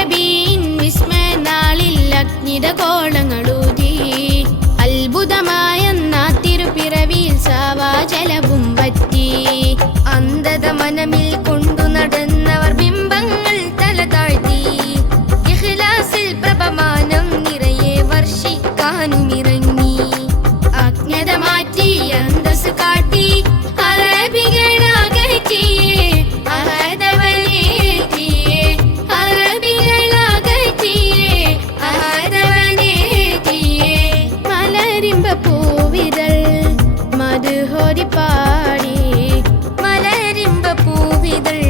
എറബീൻ വിസ്മനാളിൽ അഗ്നിതകോളങ്ങളൂതി അത്ഭുതമായെന്ന തിരുപ്പിറവിയിൽ സാവാജലവും വറ്റി. അന്ധത മനമിൽ കൊണ്ടു നടന്നവർ ബിംബങ്ങൾ തല താഴ്ത്തി. ഇഖ്ലാസിൽ പ്രഭമാനം നിറയെ വർഷിക്കാനുമിറങ്ങി. അജ്ഞത മാറ്റി അന്തസ് കാട്ടി അറബികളാകറ്റിയേ അഹദവനേറ്റിയേ അറബികളാകറ്റിയേ അഹദവനേറ്റിയേ. മലരിമ്പ പൂവിതൾ മധുഹോരി പാടി മലരിമ്പ പൂവിതൾ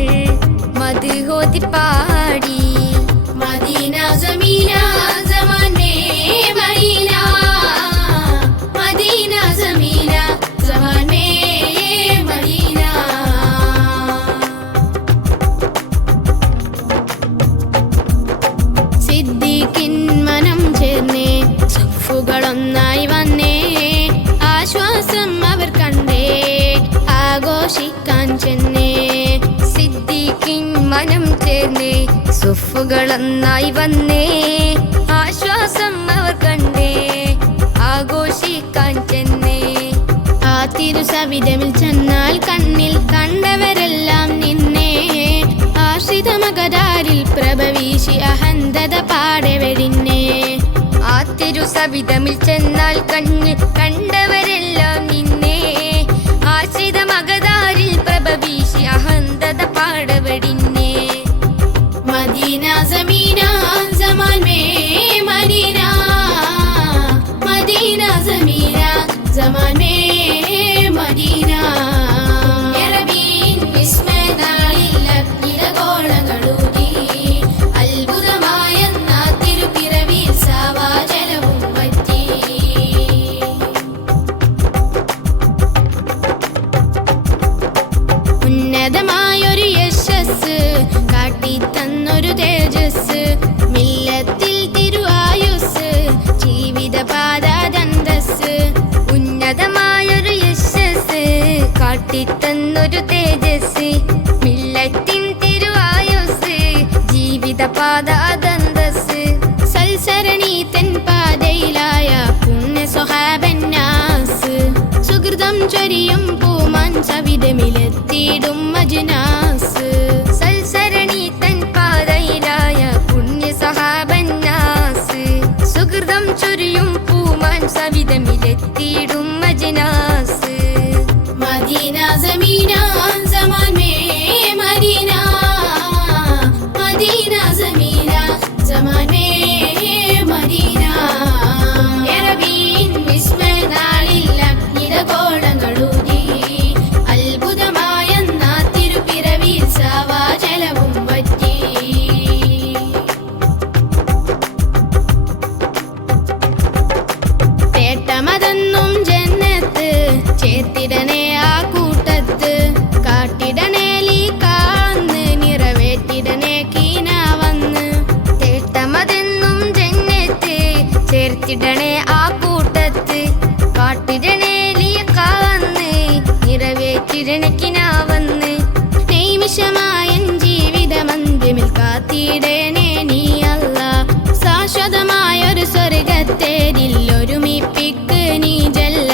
മധുഹോരി പാടി. Medina Sameena Zaman may Medina Medina Sameena Zaman may Medina. സിദ്ദീഖിൻ മനം ചേർന്നേ സഫുകളൊന്നായി വന്നേ. ആശ്വാസം അവർ കണ്ടേ ആഘോഷിക്കാൻ ചെന്നേ. സിദ്ദീഖിൻ മനം ചേർന്നേ സുഫുകളൊന്നായി വന്നേ. ആശ്വാസം അവർ കണ്ടേ ആഘോഷിക്കാൻ ചെന്നേ. ആ തിരുസവിധമിൽ ചെന്നാൽ കണ്ണിൽ കണ്ടവരെല്ലാം നിന്നേ. ആശ്രിത മകതാരിൽ പ്രഭവീശി അഹന്തത പാടെ വെടിന്നേ. ആ തിരുസവിധമിൽ ചെന്നാൽ കണ്ണിൽ കണ്ടവരെല്ലാം നിന്നേ. ആശ്രിത മകതാരിൽ പ്രഭവീശി അഹന്തത പാടെ വെടിന്നേ. Medina Sameena Zaman may Medina Medina Sameena Zaman may Medina. എറബീൻ വിസ്മനാളിൽ അഗ്നിതകോളങ്ങളൂതി അത്ഭുതമായെന്ന തിരുപ്പിറവിയിൽ സാവാജലവും വറ്റി. ഉന്നതമായൊരു യശസ് കാട്ടിത്തന്നൊരു തേജസ്. മില്ലത്തിൽ തിരുആയുസ് ജീവിതപാദാദന്തസ്. ഉന്നതമായൊരു യശസ് കാട്ടിത്തന്നൊരു തേജസ്. മില്ലത്തിൻ തിരുആയുസ് ജീവിതപാദാദന്തസ്. സൽസരണി തൻ പാതയിലായ പുണ്യ സ്വഹാബന്നാസ്. സുഹൃതം ചൊരിയും പൂമാൻ സവിധമിലെത്തിയിടും മജ്നാസ്. സൽസരണി തൻ പാതയിലായ പുണ്യ സഹാബന്നാസ്. സുഹൃതം ചൊരിയും പൂമാൻ സവിധമിലെത്തിയിടും Majnas. Medina Sameena Zaman may Medina Medina Sameena Zaman may Medina. എറബീൻ വിസ്മനാളിൽ അഗ്നിതകോളങ്ങളൂതി അത്ഭുതമായെന്ന തിരുപ്പിറവിയിൽ സാവാജലവും വറ്റി. തേട്ടമതെന്നും ജന്നത്ത് ചേർത്തിടണേ ആ കൂട്ടത്ത്. കാട്ടിടണേലി കാന്ന് നിറവേറ്റിടണേ കീനാവന്ന്. തേട്ടമതെന്നും ജന്നത്ത് ചേർത്തിടണേ ആ കൂട്ടത്ത്. കാട്ടിടണേലി കാന്ന് നിറവേറ്റിടണേ കീനാവന്ന്. നൈമിഷമായൻ ജീവിതമന്ത്യമിൽ കാത്തിടണേ നീ അല്ലാ. ശാശ്വതമായൊരു സ്വർഗത്തേരിൽ ഒരുമിപ്പിക്ക് നീ ജല്ല.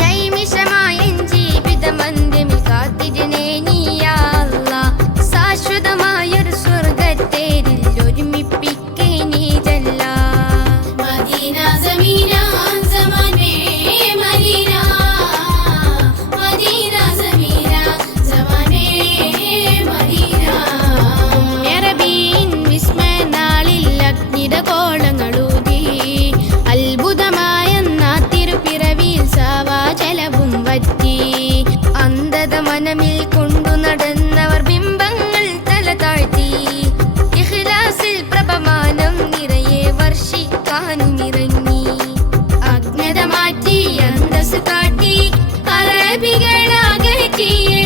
നൈമിഷമായൻ ജീവിതമന്ത്യമിൽ കാത്തിടണേ നീ അല്ലാ. ശാശ്വതമായൊരു സ്വർഗത്തേരിൽ ഒരുമിപ്പിക്ക് നീ ജല്ല. Medina Sameena Zaman may Medina Medina Sameena Zaman may Medina. എറബീൻ വിസ്മനാളിൽ അഗ്നിതകോളങ്ങളൂതി അത്ഭുതമായെന്ന തിരുപ്പിറവിയിൽ സാവാജലവും വറ്റി. അന്ധത മനമിൽ കൊണ്ടു നടന്നവർ ബിംബങ്ങൾ തല താഴ്ത്തി. ഇഖ്ലാസിൽ പ്രഭമാനം നിറയെ വർഷിക്കാനുമിറങ്ങി. അജ്ഞത മാറ്റി അന്തസ് കാട്ടി അറബികളാകറ്റിയേ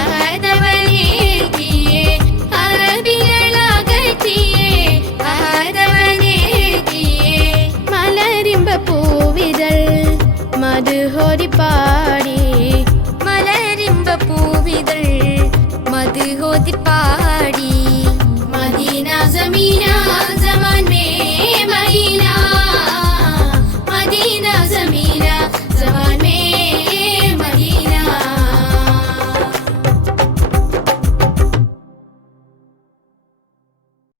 അഹദവനേറ്റിയേ അറബികളാകറ്റിയേ അഹദവനേറ്റിയേ. മലരിമ്പ പൂവിതൾ മധുഹോരി പാടി മലരിമ്പ പൂവിതൾ മധുഹോരി പാടി.